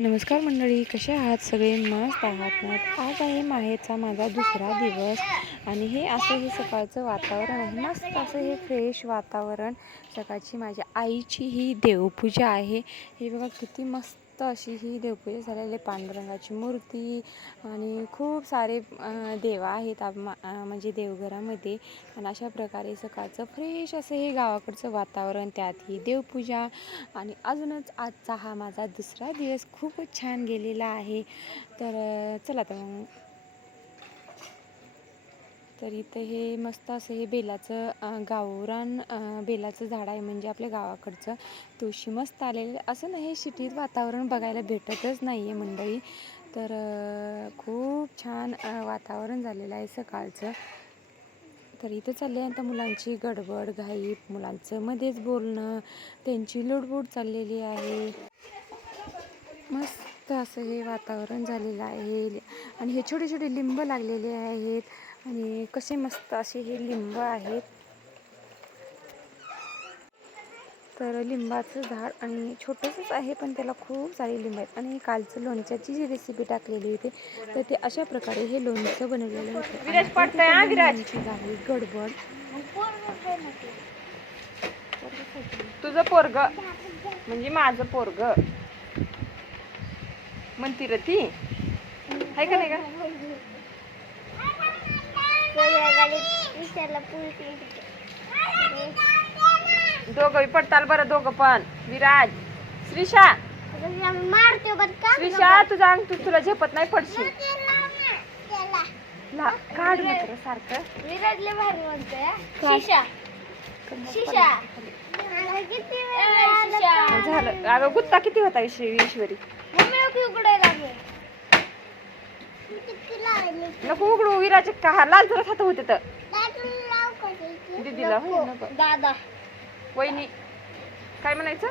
नमस्कार मंडळी, कसे आहात सगळे? मस्त आहात ना? आज आहे माहेचा माझा दुसरा दिवस आणि हे सकाळचं वातावरण आहे. मस्त असं हे फ्रेश वातावरण. सकाळची माझ्या आईची ही देवपूजा आहे. हे बघा किती मस्त अशी ही देवपूजा झालेली. पांडुरंगाची मूर्ती आणि खूप सारे देवा आहेत म्हणजे देवघरामध्ये. आणि अशा प्रकारे सकाळचं फ्रेश असं हे गावाकडचं वातावरण, त्यात ही देवपूजा आणि अजूनच आजचा हा माझा दुसरा दिवस खूपच छान गेलेला आहे. तर चला तर मग. तर इथं हे मस्त असं हे बेलाचं गावरान बेलाचं झाड आहे, म्हणजे आपल्या गावाकडचं. तुळशी मस्त आलेलं असं नाही, हे सिटीत वातावरण बघायला भेटतच नाही आहे मंडळी. तर खूप छान वातावरण झालेलं आहे सकाळचं. तर इथं चालले आता मुलांची गडबड घाई, मुलांचं मध्येच बोलणं, त्यांची लुडबुड चाललेली आहे. मस्त असं हे वातावरण झालेलं आहे. आणि हे छोटे छोटे लिंब लागलेले आहेत आणि कसे मस्त असे हे लिंब आहेत. तर लिंबाचं झाड आणि छोटंसंच आहे, पण त्याला खूप सारे लिंब आहेत. आणि कालचं लोणच्याची जी रेसिपी टाकलेली होती, तर ते अशा प्रकारे हे लोणचं बनवलेलं होतं. मुलांची घाई गडबड. तुझं पोरग म्हणजे माझं पोरग म्हणती र ती आहे का नाही का? दोघं पडताल बरं, दोघं पण. विराज, श्रीषा श्रीषा तुझा अंग तुला झेपत नाही, पडशील. काढ मात्र सारखं. विराजले भारी म्हणतोय झालं. अगं गुत्ता किती होता ईश्वरी? नको उघडू. विराज का लाल जरा खात होते तर दीदीला दादा वहिनी काय म्हणायचं?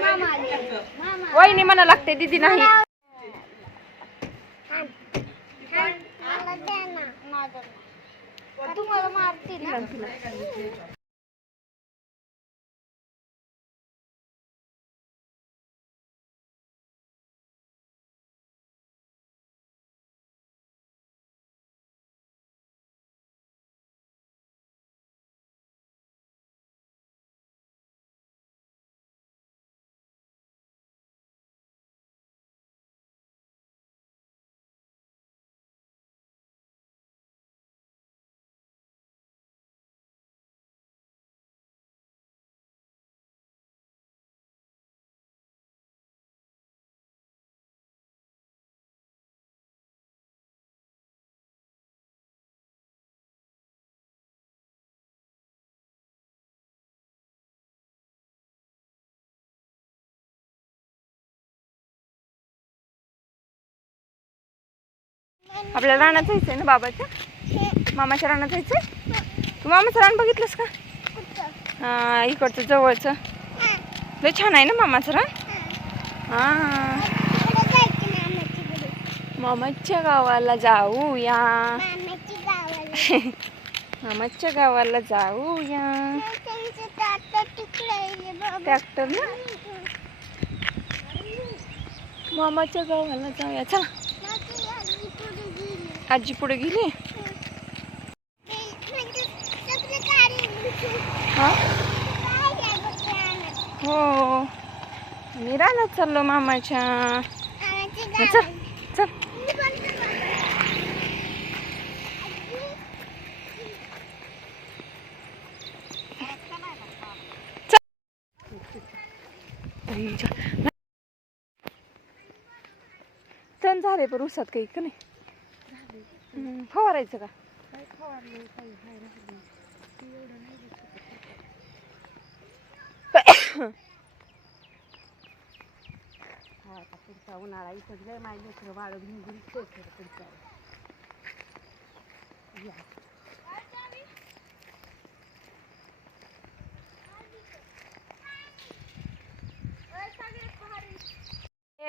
मामा वहिनी म्हणा लागते, दीदी नाही. तुम्हाला मारते ना. आपल्याला रानात जायचंय ना बाबाच्या, मामाच्या रानात जायचंय. तू मामाचं रान बघितलंस का? हा, इकडचं जवळचं लय छान आहे ना मामाचं रान. हा, मामाच्या गावाला जाऊया. मामाच्या गावाला जाऊया. ट्रॅक्टर ना, मामाच्या गावाला जाऊया. चला. आजी पुढे गेली. हो, मी रानात चाललो मामाच्या. चल चल. तण झाले पण उसात काही का नाही. फवारायचं का? पुढचा उन्हाळा इथं माझी लेकरं बाळ घेऊन पुढच्या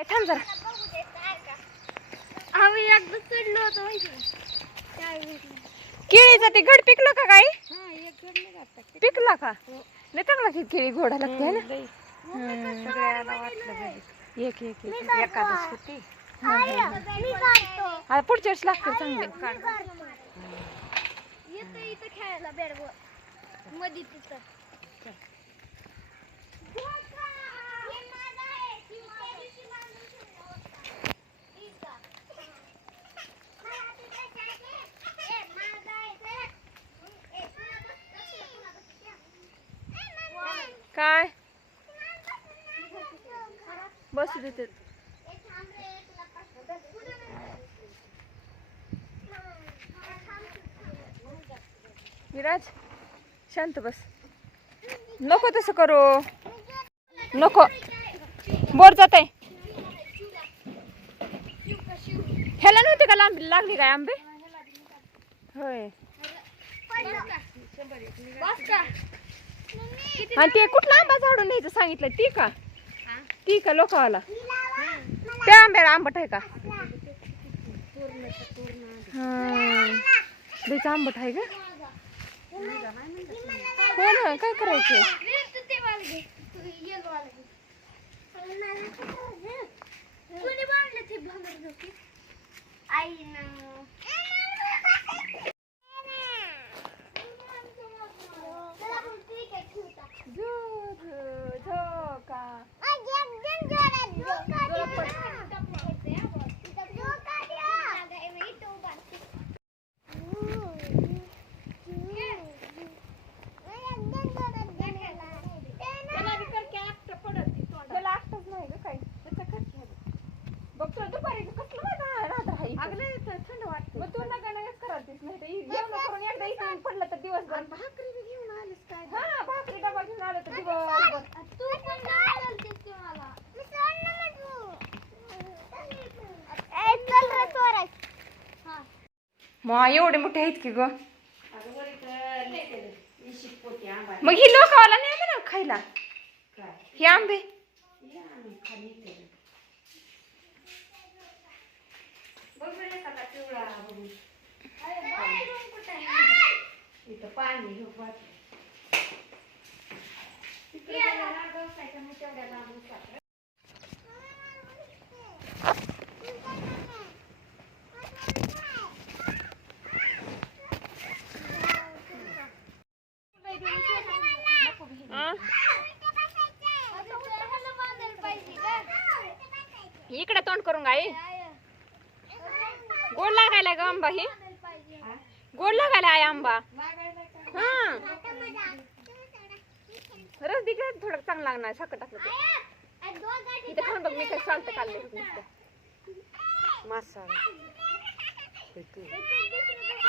थांब जरा. आम्ही एकदा चढलो होतो केळीचं ते घड पिकलं का? काही एक चढले पिकला का? नाही चांगला केळी घोडा लागते ना. सगळ्याला वाटलं एक एक एक एकादश होती. हा, हा, हा. आता पुढच्या वर्षी लागतील चांगले. येतं इथं खेळायला बॅट बॉल मध्ये तिथं. काय बसू देते. विराज शांत बस. नको तसं करू. नको बोर जात आहे. ह्याला नव्हते का लांब लागली काय आंबे? होय. आणि ते कुठला आंबा झाडून न्यायचं सांगितलं ती का? ती का लोकावाला? त्या आंब्याला आंबट आहे का? हा आंबट आहे का? हो ना, काय करायचं? थंड वाटतं. मग तू नका नकाच करायचीस नाही तर जेवण करून एकदा इकडून पडलं तर दिवसभर भाकरी बी घेऊन आलीस काय? हा भाकरी डबा घेऊन आलं तर दिवसभर. तू पण काय बोलतेस की मला? मग एवढे मोठे आहेत की ग. मग ही लोकावाला नाही म्हणा खायला हे आंबे. इकडे तोंड करून गाई गोड लागायला ग आंबा. हे गोड लागायला आहे आंबा. हा रस दिला थोडं चांगलं लागणार साखर टाकलं तर. इथं खाऊन बघ मी काय चालतं काढले मसाला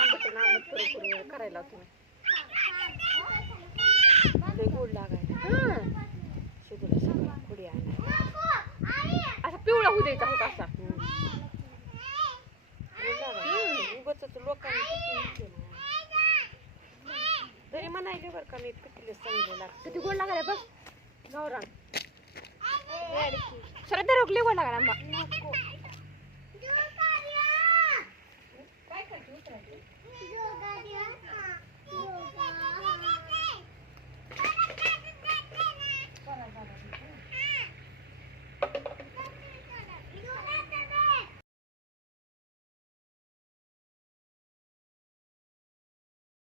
आंबट आंबट करू करायला तुम्ही गोड लागायला. शिजूला सगळं खुडी आणा असा पिवळा होऊ द्यायचा होता असा. उगाच लोकांनी तरी म्हणायले बरं का नाही पिकले चांगले लागते. किती गोड लागायला बघ गावरान. श्रद्धा रोखली गोड लागायला आंबा. काय करते